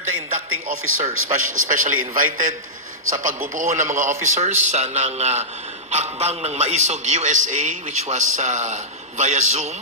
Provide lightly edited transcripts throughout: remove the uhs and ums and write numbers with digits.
were the inducting officers, especially invited sa pagbubuo ng mga officers ng Hakbang ng Maisog USA, which was via Zoom.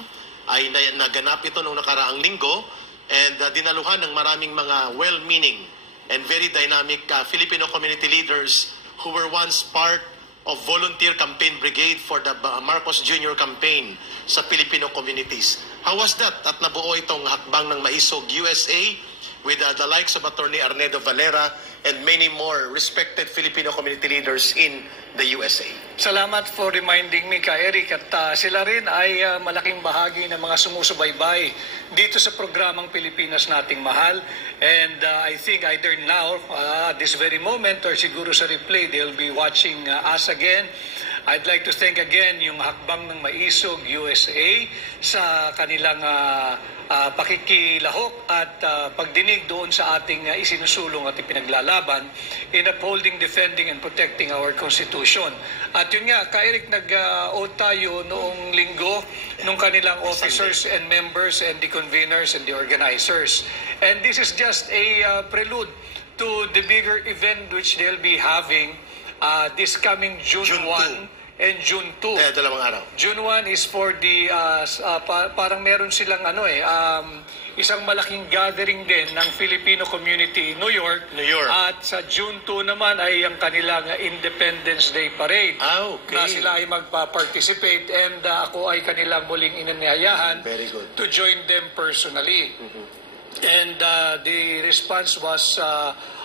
Ay naganap ito noong nakaraang linggo, and dinaluhan ng maraming mga well-meaning and very dynamic Filipino community leaders who were once part of volunteer campaign brigade for the Marcos Jr. campaign sa Filipino communities. How was that? At nabuo itong Hakbang ng Maisog USA with the likes of Attorney Arnedo Valera and many more respected Filipino community leaders in the USA. Salamat for reminding me, Eric, at sila rin ay malaking bahagi ng mga sumusubaybay dito sa programang Pilipinas Nating Mahal. And I think either now, this very moment, or siguro sa replay, they'll be watching us again. I'd like to thank again yung Hakbang ng Maisog USA sa kanilang pakikilahok at pagdinig doon sa ating isinusulong at ipinaglalaban in upholding, defending, and protecting our Constitution. At yun nga, Eric, nag-oath tayo noong linggo nung kanilang officers and members and the conveners and the organizers. And this is just a prelude to the bigger event which they'll be having this coming June 1 and June 2. Dalawang araw. June 1 is for the, parang meron silang isang malaking gathering din ng Filipino community in New York. At sa June 2 naman ay ang kanilang Independence Day Parade. Okay. Na sila ay magpa-participate, and ako ay kanilang muling inanyayahan to join them personally. And the response was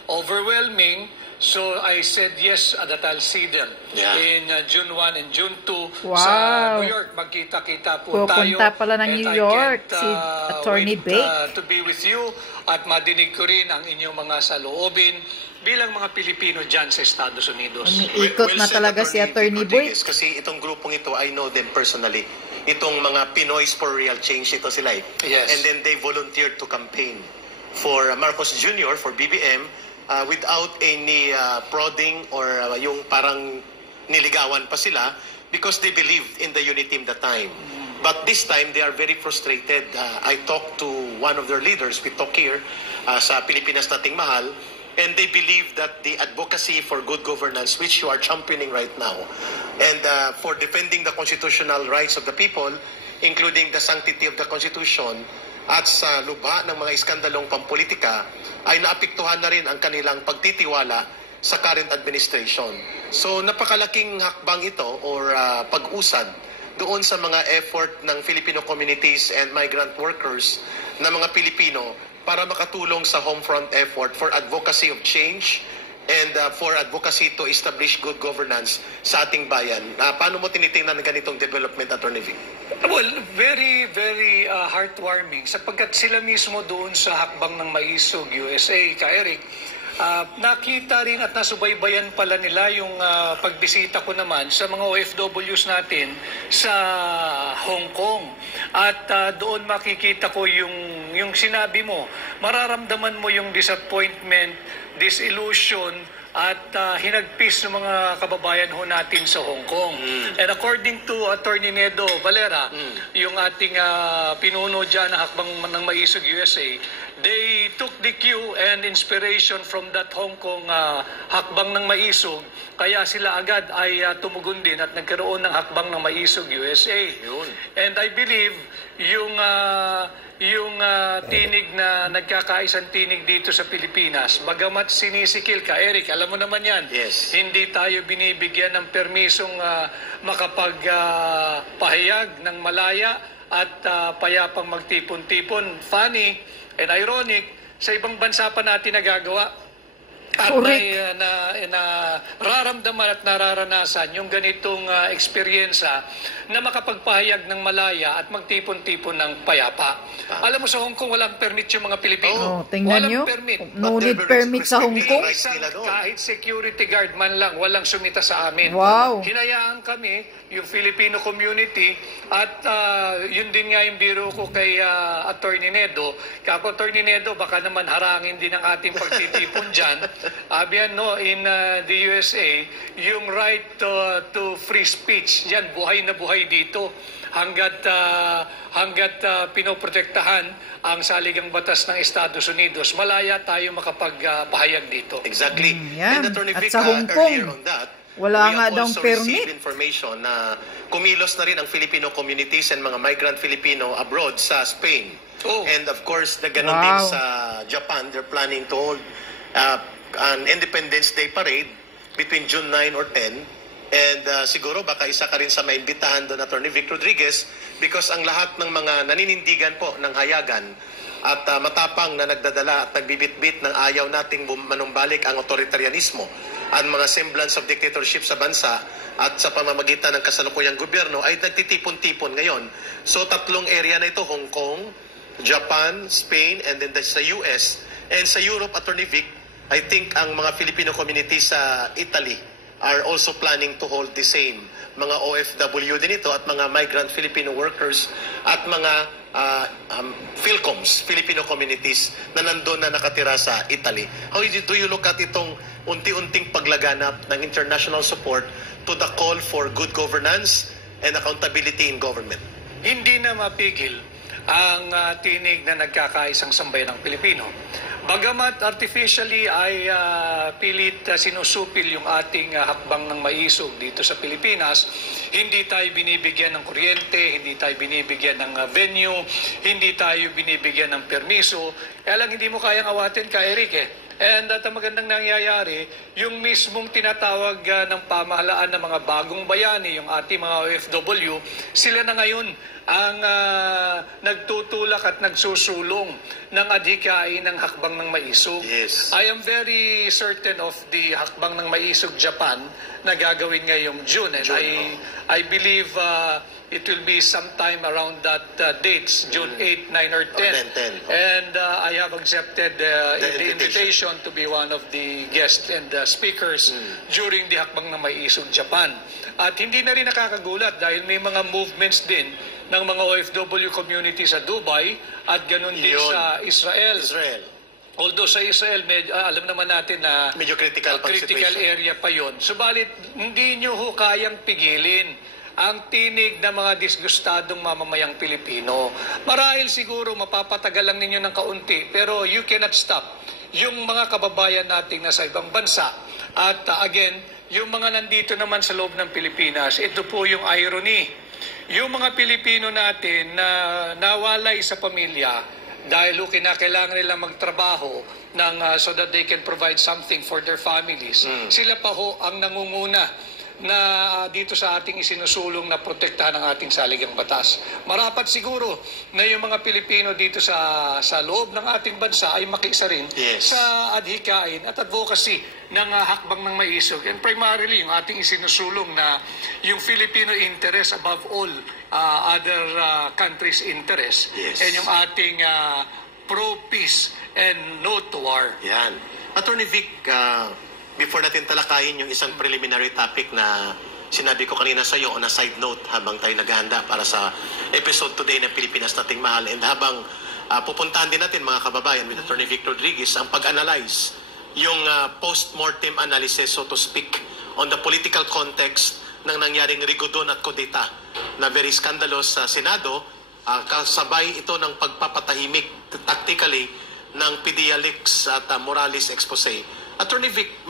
overwhelming. So I said yes that I'll see them in June 1 and June 2 sa New York. Magkita-kita po tayo. Pupunta pala ng New York si Attorney Bake. To be with you at madinig ko rin ang inyong mga saloobin bilang mga Pilipino dyan sa Estados Unidos. Umiikot na talaga si Attorney Bake. Kasi itong grupong ito, I know them personally. Itong mga Pinoys for Real Change, ito sila eh. Yes. And then they volunteered to campaign for Marcos Jr., for BBM, without any prodding or yung parang niligawan pa sila, because they believed in the unity team that time. But this time, they are very frustrated. I talked to one of their leaders, we talk here, sa Pilipinas Nating Mahal, and they believe that the advocacy for good governance, which you are championing right now, and for defending the constitutional rights of the people, including the sanctity of the Constitution, at sa lubha ng mga iskandalong pampolitika, ay naapektuhan na rin ang kanilang pagtitiwala sa current administration. So napakalaking hakbang ito or pag-usad doon sa mga effort ng Filipino communities and migrant workers na mga Pilipino para makatulong sa home front effort for advocacy of change and for advocacy to establish good governance sa ating bayan. Paano mo tinitingnan ng ganitong development, Atty. Vic? Well, very, very heartwarming sapagkat sila mismo doon sa Hakbang ng Maisog USA, Eric, nakita rin at nasubaybayan pala nila yung pagbisita ko naman sa mga OFWs natin sa Hong Kong. At doon makikita ko yung sinabi mo, mararamdaman mo yung disappointment, disillusion, at hinagpis ng mga kababayan ho natin sa Hong Kong. And according to Attorney Nedo Valera, yung ating pinuno dyan na Hakbang ng Maisog USA, they took the cue and inspiration from that Hong Kong Hakbang ng Maisog, kaya sila agad ay tumugon din at nagkaroon ng Hakbang ng Maisog USA. And I believe yung tinig na nagkakaisang tinig dito sa Pilipinas, bagamat sinisikil ka, Eric, alam mo naman yan, hindi tayo binibigyan ng permisong makapagpahayag ng malaya at payapang magtipon-tipon. Funny and ironic, sa ibang bansa pa natin nagagawa. At may nararamdaman at nararanasan yung ganitong eksperyensya na makapagpahayag ng malaya at magtipon-tipon ng payapa. Alam mo, sa Hong Kong walang permit yung mga Pilipino. Tingnan nyo, no need permit sa Hong Kong. Kahit security guard man lang, walang sumita sa amin. Hinayaan kami, yung Filipino community, at yun din nga yung biro ko kay Attorney Nedo. Kako Attorney Nedo, baka naman harangin din ang ating pagtitipon dyan. Abian, no, in the USA, yung right to free speech, yan, buhay na buhay dito. Hanggat pinoprotektahan ang saligang batas ng Estados Unidos, malaya tayo makapagpahayag dito. Exactly. Yan. And Attorney At Vic, sa Hong earlier Kong, on that, wala we nga have daw also permit. received information na kumilos na rin ang Filipino communities and mga migrant Filipino abroad sa Spain. Oh. And of course, na ganon Wow. din sa Japan, they're planning to hold an Independence Day parade between June 9 or 10. And siguro baka isa ka rin sa maimbitahan doon, Attorney Vic Rodriguez, because ang lahat ng mga naninindigan po ng hayagan at matapang na nagdadala at nagbibitbit ng ayaw nating manumbalik ang authoritarianismo at mga semblance of dictatorship sa bansa at sa pamamagitan ng kasalukuyang gobyerno ay nagtitipon-tipon ngayon. So tatlong area na ito, Hong Kong, Japan, Spain, and then sa US. And sa Europe, Attorney Vic, I think ang mga Filipino community sa Italy are also planning to hold the same. Mga OFW din ito at mga migrant Filipino workers at mga Philcoms, Filipino communities na nandun na nakatira sa Italy. How do you look at itong unti-unting paglaganap ng international support to the call for good governance and accountability in government? Hindi na mapigil ang tinig na nagkakaisang sambayan ng Pilipino. Bagamat artificially ay pilit sinusupil yung ating hakbang ng maisog dito sa Pilipinas, hindi tayo binibigyan ng kuryente, hindi tayo binibigyan ng venue, hindi tayo binibigyan ng permiso. Kaya lang hindi mo kayang awatin ka, Eric eh. And at ang magandang nangyayari, yung mismong tinatawag ng pamahalaan ng mga bagong bayani, yung ating mga OFW, sila na ngayon ang nagtutulak at nagsusulong ng adhikain ng hakbang ng maisog. Yes. I am very certain of the hakbang ng maisog Japan na gagawin ngayong June. And I believe it will be sometime around that dates, June 8, 9, or 10. 10. And I have accepted the invitation to be one of the guests and speakers during the hakbang ng maisog Japan. At hindi na rin nakakagulat dahil may mga movements din ng mga OFW community sa Dubai at ganun din sa Israel. Although sa Israel, alam naman natin na medyo critical area pa yon. Subalit, hindi nyo ho kayang pigilin ang tinig ng mga disgustadong mamamayang Pilipino. Marahil siguro mapapatagal lang ninyo ng kaunti, pero you cannot stop yung mga kababayan nating nasa ibang bansa. At again, yung mga nandito naman sa loob ng Pilipinas, ito po yung irony. Yung mga Pilipino natin na nawalay sa pamilya dahil kinakailangan nila magtrabaho so that they can provide something for their families. Sila pa ho ang nangunguna na dito sa ating isinusulong na protektahan ang ating saligang batas. Marapat siguro na yung mga Pilipino dito sa loob ng ating bansa ay makiisa rin sa adhikain at advocacy ng hakbang ng maisog. And primarily, yung ating isinusulong na yung Filipino interest above all other countries' interest. And yung ating pro-peace and no to war. Yan. Attorney Vic, before natin talakayin yung isang preliminary topic na sinabi ko kanina sa iyo on a side note habang tayo naghahanda para sa episode today ng Pilipinas Nating Mahal, and habang pupuntahan din natin mga kababayan with Attorney Vic Rodriguez ang pag-analyze yung post-mortem analysis, so to speak, on the political context ng nangyaring Rigodon at Codeta na very scandalous sa Senado, kasabay ito ng pagpapatahimik tactically ng Pedialix at Morales expose. Attorney Vic,